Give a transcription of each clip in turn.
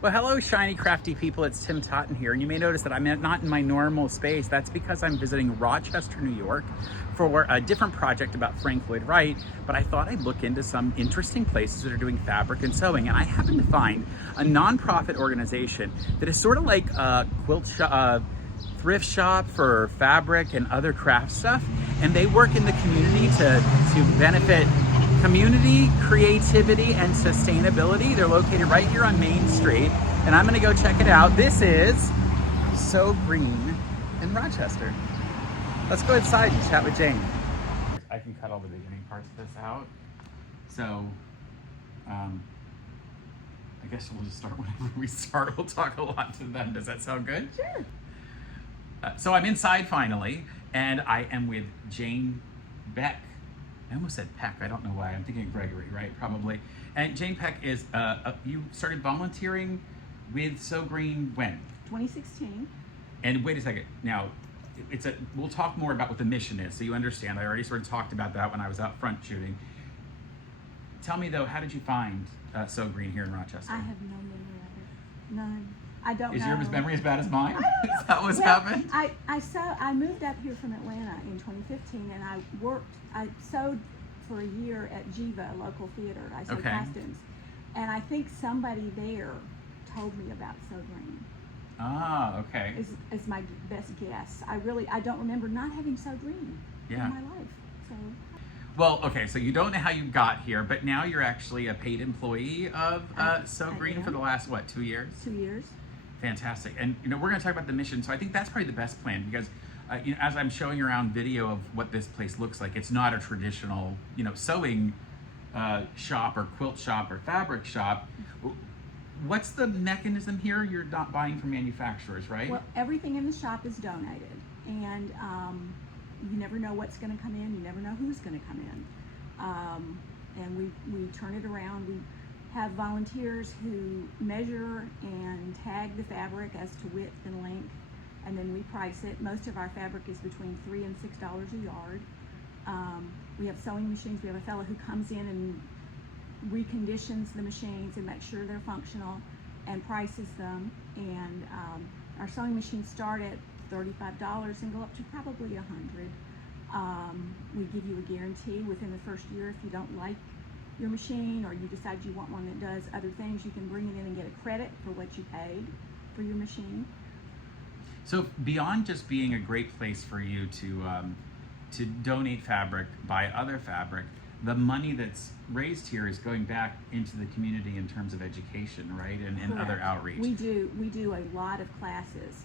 Well, hello, Shiny Crafty People. It's Tim Totten here, and you may notice that I'm not in my normal space. That's because I'm visiting Rochester, New York for a different project about Frank Lloyd Wright, but I thought I'd look into some interesting places that are doing fabric and sewing, and I happened to find a nonprofit organization that is sort of like a thrift shop for fabric and other craft stuff, and they work in the community to benefit community, creativity, and sustainability. They're located right here on Main Street, and I'm gonna go check it out. This is So Green in Rochester. Let's go inside and chat with Jane. I can cut all the beginning parts of this out. So, I guess we'll just start whenever we start. We'll talk a lot to them. Does that sound good? Sure. So I'm inside finally, and I am with Jane Beck. I almost said Peck. I don't know why. I'm thinking Gregory, right? Probably. And Jane Beck is, you started volunteering with So Green when? 2016. And wait a second. Now, we'll talk more about what the mission is, so you understand. I already sort of talked about that when I was out front shooting. Tell me though, how did you find So Green here in Rochester? I have no memory of it. None. I don't know. Is your memory as bad as mine? I don't know. Is that what's happened? I moved up here from Atlanta in 2015, and I sewed for a year at Jiva, a local theater. I sewed costumes. And I think somebody there told me about So Green. Ah, okay. Is my best guess. I don't remember not having So Green in my life. So. Well, okay, so you don't know how you got here, but now you're actually a paid employee of So Green for the last, what, 2 years? 2 years. Fantastic. And, we're going to talk about the mission, so I think that's probably the best plan because, as I'm showing around video of what this place looks like, it's not a traditional, sewing shop or quilt shop or fabric shop. What's the mechanism here? You're not buying from manufacturers, right? Well, everything in the shop is donated, and you never know what's going to come in. You never know who's going to come in. And we turn it around. We have volunteers who measure and tag the fabric as to width and length, and then we price it. Most of our fabric is between $3 and $6 a yard. We have sewing machines. We have a fellow who comes in and reconditions the machines and makes sure they're functional and prices them. And our sewing machines start at $35 and go up to probably $100. We give you a guarantee within the first year. If you don't like your machine or you decide you want one that does other things, you can bring it in and get a credit for what you paid for your machine. So beyond just being a great place for you to donate fabric, buy other fabric, the money that's raised here is going back into the community in terms of education, right? And other outreach. We do a lot of classes,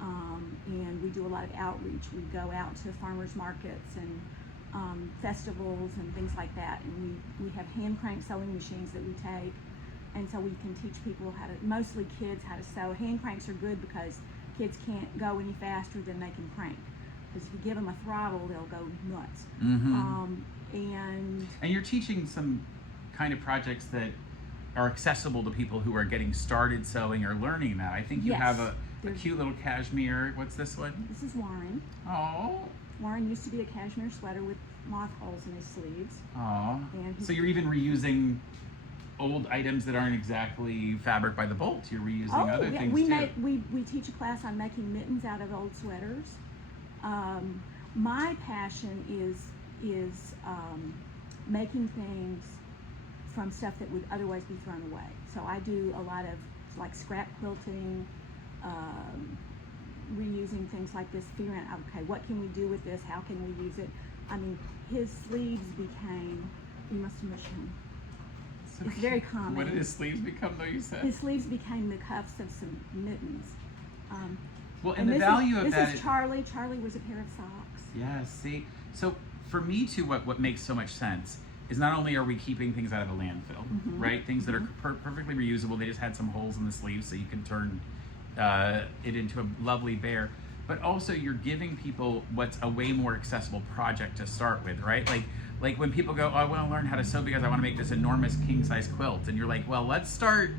and we do a lot of outreach. We go out to farmers markets and festivals and things like that, and we have hand crank sewing machines that we take, and so we can teach people mostly kids, how to sew. Hand cranks are good because kids can't go any faster than they can crank, because if you give them a throttle, they'll go nuts. Mm-hmm. And you're teaching some kind of projects that are accessible to people who are getting started sewing or learning that. I think you have a cute little cashmere. What's this one? This is Warren. Oh. Warren used to be a cashmere sweater with moth holes in his sleeves. Oh. So you're even reusing old items that aren't exactly fabric by the bolt. You're reusing other things too. We teach a class on making mittens out of old sweaters. My passion is making things from stuff that would otherwise be thrown away. So I do a lot of like scrap quilting, reusing things like this, figuring out, okay, what can we do with this? How can we use it? I mean, his sleeves became, you must have missed him. So it's very common. What did his sleeves become though, you said? His sleeves became the cuffs of some mittens. Well, and the value of that. This is Charlie. Charlie was a pair of socks. Yeah, see, so for me too, what makes so much sense is not only are we keeping things out of a landfill, right? Things that are perfectly reusable. They just had some holes in the sleeves so you can turn it into a lovely bear. But also you're giving people what's a way more accessible project to start with, right? Like when people go, oh, I want to learn how to sew because I want to make this enormous king-size quilt. And you're like, well, let's start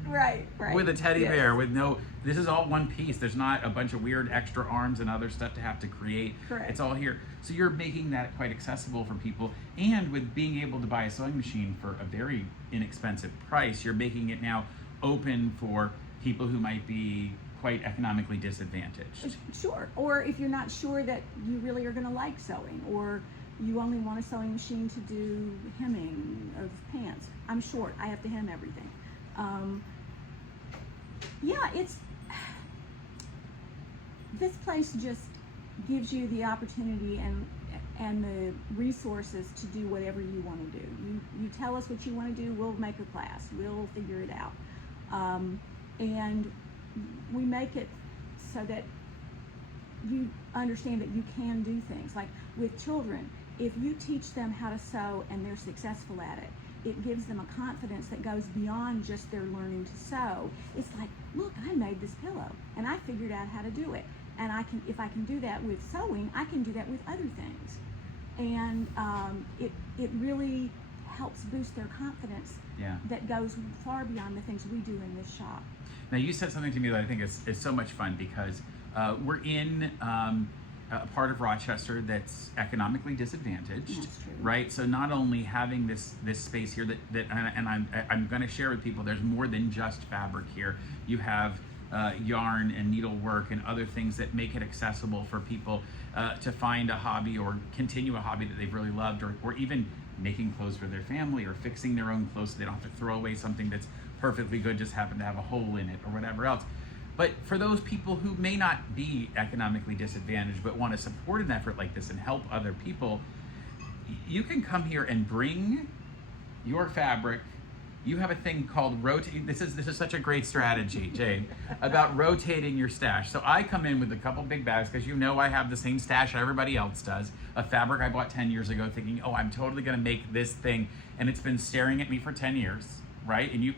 with a teddy bear with this is all one piece. There's not a bunch of weird extra arms and other stuff to have to create. Correct. It's all here. So you're making that quite accessible for people. And with being able to buy a sewing machine for a very inexpensive price, you're making it now open for people who might be quite economically disadvantaged. Sure. Or if you're not sure that you really are going to like sewing, or you only want a sewing machine to do hemming of pants. I'm short. I have to hem everything. Yeah, this place just gives you the opportunity and the resources to do whatever you want to do. You tell us what you want to do, we'll make a class, we'll figure it out. And we make it so that you understand that you can do things. Like with children, if you teach them how to sew and they're successful at it, it gives them a confidence that goes beyond just their learning to sew. It's like, look, I made this pillow and I figured out how to do it. And if I can do that with sewing, I can do that with other things. And it really helps boost their confidence. Yeah. That goes far beyond the things we do in this shop. Now you said something to me that I think is so much fun, because we're in a part of Rochester that's economically disadvantaged. That's true. Right? So not only having this space here that I'm going to share with people, there's more than just fabric here. You have yarn and needlework and other things that make it accessible for people to find a hobby or continue a hobby that they've really loved, or even making clothes for their family or fixing their own clothes so they don't have to throw away something that's perfectly good, just happen to have a hole in it or whatever else. But for those people who may not be economically disadvantaged but want to support an effort like this and help other people, you can come here and bring your fabric. You have a thing called rotate. This is such a great strategy, Jane, about rotating your stash. So I come in with a couple big bags, because you know I have the same stash everybody else does, of fabric I bought 10 years ago, thinking, oh, I'm totally gonna make this thing, and it's been staring at me for 10 years, right? And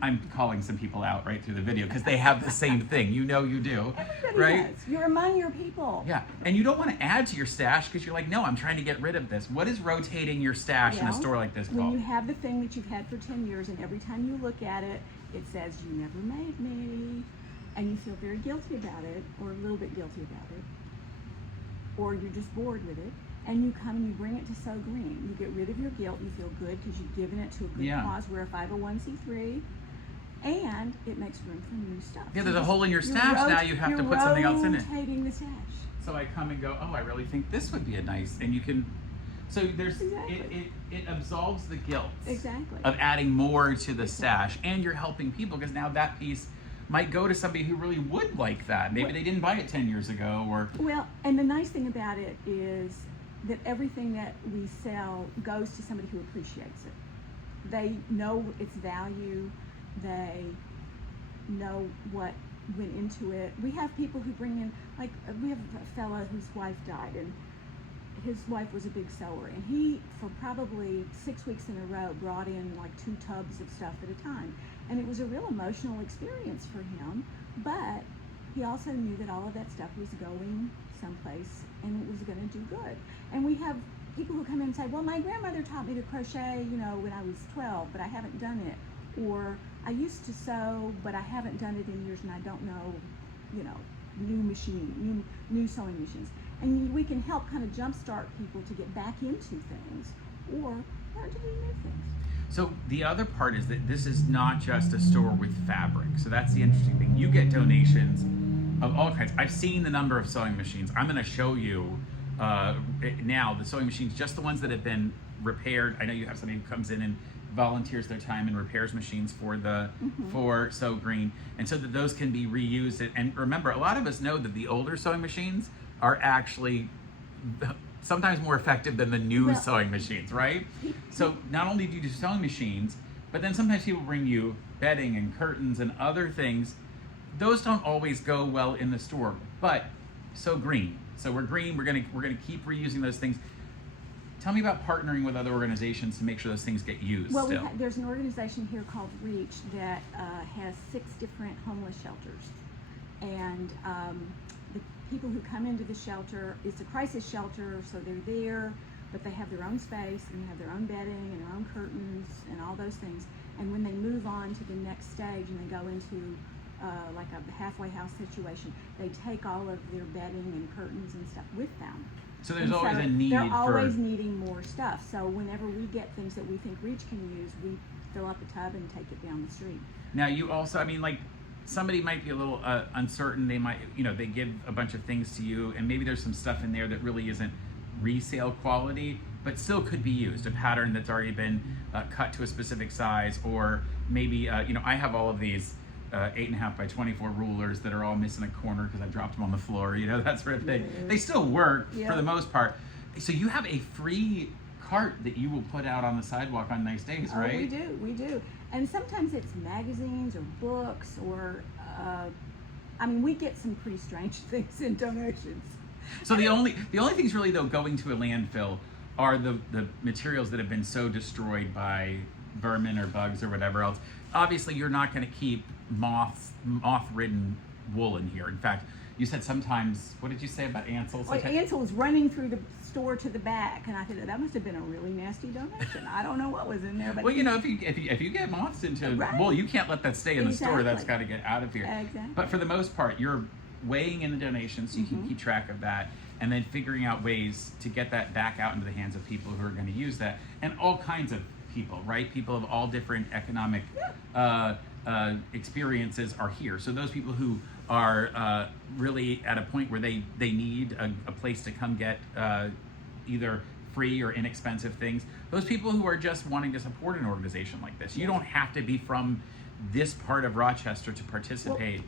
I'm calling some people out right through the video because they have the same thing. You know you do, Everybody right? does. You're among your people. Yeah, and you don't want to add to your stash because you're like, no, I'm trying to get rid of this. What is rotating your stash in a store like this When called? you have the thing that you've had for 10 years, and every time you look at it, it says, you never made me, and you feel very guilty about it, or a little bit guilty about it, or you're just bored with it, and you come and you bring it to So Green. You get rid of your guilt, you feel good because you've given it to a good cause. We're a 501c3. And it makes room for new stuff. Yeah, there's a hole in your stash now. You have to put something else in it. You're rotating the stash. So I come and go, oh, I really think this would be a nice, and you can. So there's it absolves the guilt of adding more to the stash, and you're helping people because now that piece might go to somebody who really would like that. Maybe they didn't buy it 10 years ago, or. Well, and the nice thing about it is that everything that we sell goes to somebody who appreciates it. They know its value. They know what went into it. We have people who bring in, like we have a fellow whose wife died, and his wife was a big sewer, and he, for probably 6 weeks in a row, brought in like 2 tubs of stuff at a time. And it was a real emotional experience for him, but he also knew that all of that stuff was going someplace and it was going to do good. And we have people who come in and say, well, my grandmother taught me to crochet, when I was 12, but I haven't done it. Or I used to sew, but I haven't done it in years, and I don't know, new sewing machines. And we can help kind of jumpstart people to get back into things or learn to do new things. So the other part is that this is not just a store with fabric. So that's the interesting thing. You get donations of all kinds. I've seen the number of sewing machines. I'm going to show you now the sewing machines, just the ones that have been repaired. I know you have somebody who comes in and volunteers their time and repairs machines for So Green, and so that those can be reused. And remember, a lot of us know that the older sewing machines are actually sometimes more effective than the new sewing machines, right? So not only do you do sewing machines, but then sometimes people bring you bedding and curtains and other things. Those don't always go well in the store, but So Green. So we're green. We're gonna keep reusing those things. Tell me about partnering with other organizations to make sure those things get used. Well, there's an organization here called Reach that has 6 different homeless shelters, and the people who come into the shelter, it's a crisis shelter, so they're there, but they have their own space and they have their own bedding and their own curtains and all those things. And when they move on to the next stage and they go into like a halfway house situation, they take all of their bedding and curtains and stuff with them. So there's always a need They're always needing more stuff. So whenever we get things that we think Reach can use, we fill up a tub and take it down the street. Now you also, somebody might be a little uncertain. They might, they give a bunch of things to you, and maybe there's some stuff in there that really isn't resale quality, but still could be used. A pattern that's already been cut to a specific size, or maybe, I have all of these 8.5 by 24 rulers that are all missing a corner because I dropped them on the floor, that sort of thing. They still work for the most part. So you have a free cart that you will put out on the sidewalk on nice days, right? We do. And sometimes it's magazines or books or, we get some pretty strange things in donations. So the only things really, though, going to a landfill are the materials that have been so destroyed by vermin or bugs or whatever else. Obviously, you're not going to keep moth-ridden wool in here. In fact, you said sometimes, what did you say about Ansel? Well, Ansel was running through the store to the back, and I thought that must have been a really nasty donation. I don't know what was in there, but well, if you get moths into wool, you can't let that stay in the store. That's got to get out of here. Exactly. But for the most part, you're weighing in the donations so you can keep track of that, and then figuring out ways to get that back out into the hands of people who are going to use that, and all kinds of people, right? People of all different economic experiences are here. So those people who are really at a point where they need a place to come get either free or inexpensive things, those people who are just wanting to support an organization like this. You don't have to be from this part of Rochester to participate.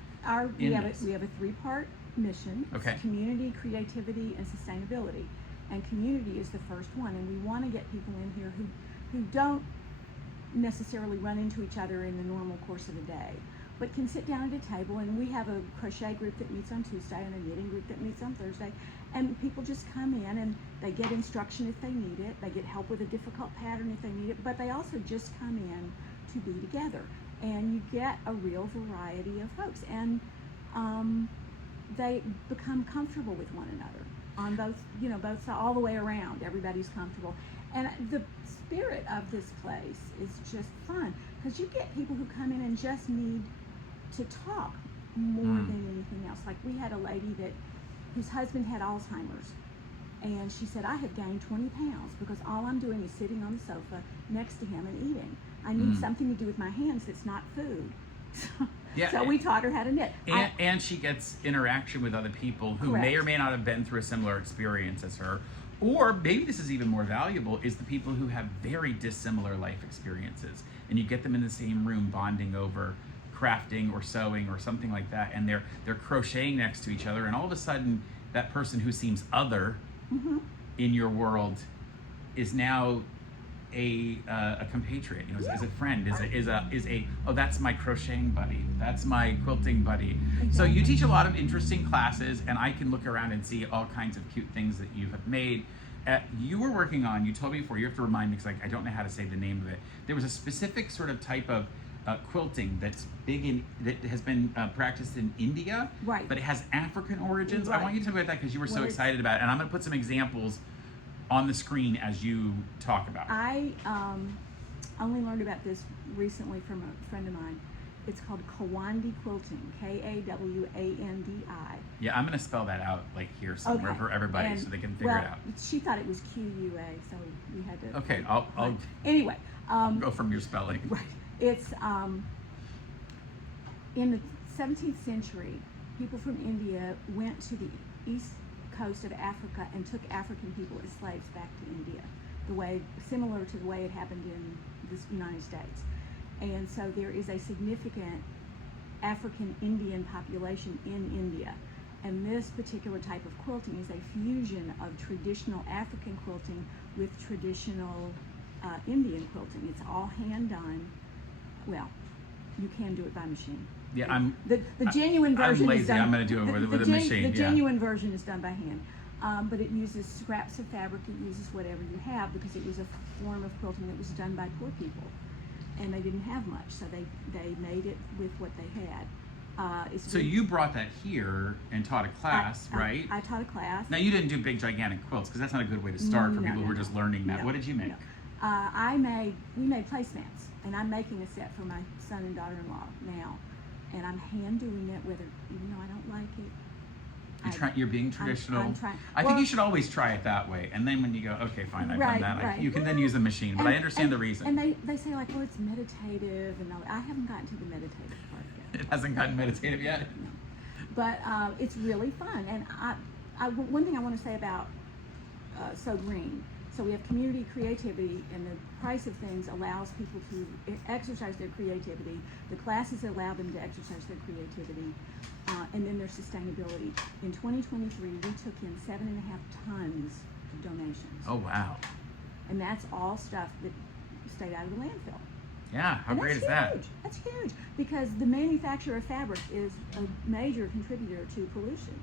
We have a 3-part mission. Okay. It's community, creativity, and sustainability. And community is the first one, and we want to get people in here who don't necessarily run into each other in the normal course of the day, but can sit down at a table. And we have a crochet group that meets on Tuesday and a knitting group that meets on Thursday, and people just come in and they get instruction if they need it, they get help with a difficult pattern if they need it, but they also just come in to be together, and you get a real variety of folks, and they become comfortable with one another on both sides, all the way around. Everybody's comfortable, and the spirit of this place is just fun, because you get people who come in and just need to talk more than anything else. Like, we had a lady whose husband had Alzheimer's, and she said, I have gained 20 pounds because all I'm doing is sitting on the sofa next to him and eating. I need something to do with my hands that's not food. So we taught her how to knit. And she gets interaction with other people who may or may not have been through a similar experience as her. Or maybe this is even more valuable, is the people who have very dissimilar life experiences, and you get them in the same room bonding over crafting or sewing or something like that, and they're crocheting next to each other, and all of a sudden that person who seems other in your world is now a compatriot, is a friend, is a oh, that's my crocheting buddy, that's my quilting buddy. Exactly. So you teach a lot of interesting classes, and I can look around and see all kinds of cute things that you have made. You were working on, you told me before, you have to remind me because I don't know how to say the name of it. There was a specific sort of type of quilting that's that has been practiced in India, right? But it has African origins. Right. I want you to talk about that because you were so excited about it, and I'm going to put some examples on the screen as you talk about it. I only learned about this recently from a friend of mine. It's called Kandi Quilting, Kawandi. Yeah, I'm going to spell that out here somewhere for everybody so they can figure it out. She thought it was QUA, so we had to. Okay, I'll anyway. Go from your spelling. Right. It's in the 17th century, people from India went to the east coast of Africa and took African people as slaves back to India, similar to the way it happened in the United States. And so there is a significant African Indian population in India. And this particular type of quilting is a fusion of traditional African quilting with traditional Indian quilting. It's all hand done. Well, you can do it by machine. Yeah, the genuine version I'm lazy. is done. I'm going to do it with a machine. The genuine version is done by hand, but it uses scraps of fabric. It uses whatever you have, because it was a form of quilting that was done by poor people, and they didn't have much, so they made it with what they had. So you brought that here and taught a class, right? I taught a class. Now, you didn't do big gigantic quilts, because that's not a good way to start for people who are just learning that. What did you make? No. We made placemats, and I'm making a set for my son and daughter-in-law now, and I'm hand doing it, even though I don't like it. You're being traditional. I'm trying. I think you should always try it that way, and then when you go, okay, fine, I've done that. Right. You can then use the machine, but I understand the reason. And they say like, well, it's meditative, and all. I haven't gotten to the meditative part yet. It hasn't gotten meditative yet. No. But it's really fun, and one thing I want to say about So Green. So we have community creativity, and the price of things allows people to exercise their creativity. The classes allow them to exercise their creativity, and then their sustainability. In 2023, we took in 7.5 tons of donations. Oh, wow. And that's all stuff that stayed out of the landfill. Yeah, how great is that? That's huge, because the manufacture of fabric is a major contributor to pollution.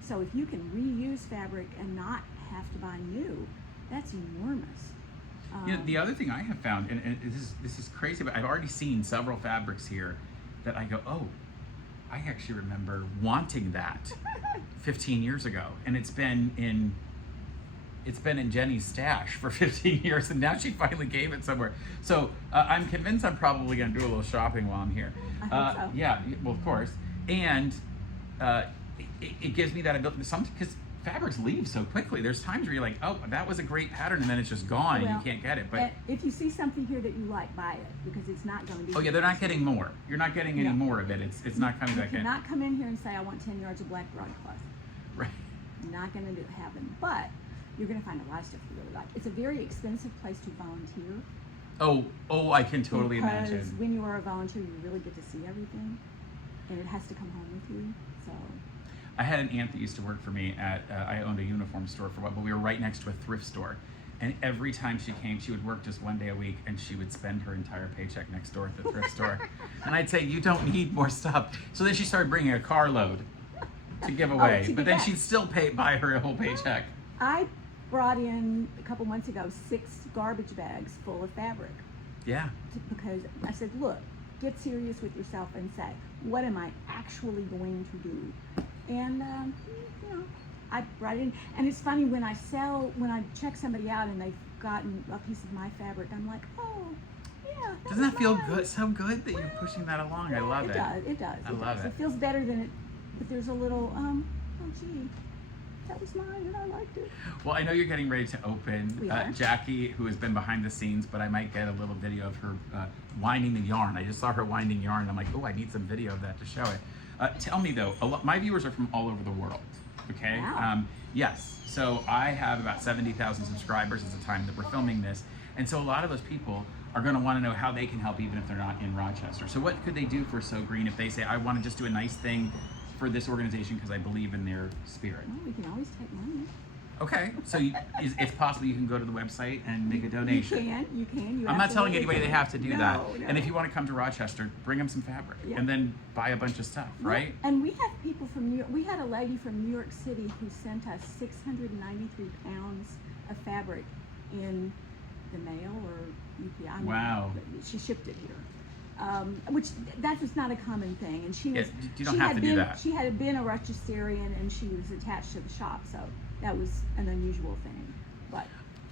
So if you can reuse fabric and not have to buy new, that's enormous. The other thing I have found, and this is crazy, but I've already seen several fabrics here that I go, oh, I actually remember wanting that 15 years ago, and it's been in Jenny's stash for 15 years, and now she finally gave it somewhere. So I'm convinced I'm probably going to do a little shopping while I'm here. I hope so. Yeah, well, of course. And it gives me that ability, because fabrics leave so quickly. There's times where you're like, oh, that was a great pattern, and then it's just gone, and you can't get it. But if you see something here that you like, buy it, because it's not going to be. Oh yeah, they're not getting more. You're not getting any more of it. It's not coming back in. You cannot come in here and say, I want 10 yards of black broadcloth. Right. Not going to happen. But you're going to find a lot of stuff you really like. It's a very expensive place to volunteer. Oh, I can totally because imagine. when you are a volunteer, you really get to see everything, and it has to come home with you. So. I had an aunt that used to work for me at, I owned a uniform store for a while, but we were right next to a thrift store. And every time she came, she would work just one day a week, and she would spend her entire paycheck next door at the thrift store. And I'd say, you don't need more stuff. So then she started bringing a carload to give away, but then she'd still buy her whole paycheck. I brought in a couple months ago 6 garbage bags full of fabric. Yeah. Because I said, look, get serious with yourself and say, what am I actually going to do? And I brought it in, and it's funny when I check somebody out and they've gotten a piece of my fabric, I'm like, oh, yeah. Doesn't that feel good? So good that you're pushing that along. I love it. It does. I love it. It feels better than it, but there's a little, oh gee, that was mine and I liked it. Well, I know you're getting ready to open. We are. Jackie, who has been behind the scenes, but I might get a little video of her winding the yarn. I just saw her winding yarn. I'm like, oh, I need some video of that to show it. Tell me though, my viewers are from all over the world, okay? Wow. Yes, so I have about 70,000 subscribers at the time that we're filming this, and so a lot of those people are gonna wanna know how they can help even if they're not in Rochester. So what could they do for So Green if they say, I wanna just do a nice thing for this organization because I believe in their spirit? Well, we can always take money. Okay, so it's possible you can go to the website and make a donation. You can. I'm not telling anybody they have to do that. No. And if you want to come to Rochester, bring them some fabric and then buy a bunch of stuff, right? And we have people from New York. We had a lady from New York City who sent us 693 pounds of fabric in the mail or UPI. Wow. She shipped it here. Which that was not a common thing, and she was. You don't have to do that. She had been a Rochesterian, and she was attached to the shop, so that was an unusual thing. But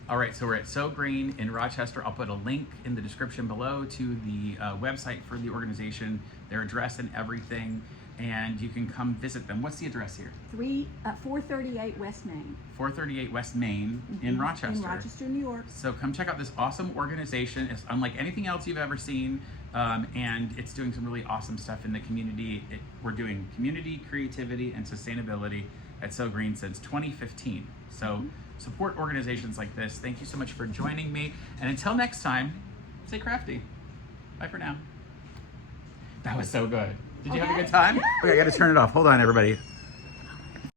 all right, so we're at So Green in Rochester. I'll put a link in the description below to the website for the organization, their address and everything, and you can come visit them. What's the address here? 438 West Main. 438 West Main in Rochester. In Rochester, New York. So come check out this awesome organization. It's unlike anything else you've ever seen, and it's doing some really awesome stuff in the community. We're doing community, creativity, and sustainability at So Green since 2015. So support organizations like this. Thank you so much for joining me. And until next time, stay crafty. Bye for now. That was so good. Did you have a good time? Yeah, Okay, I got to turn it off. Hold on, everybody.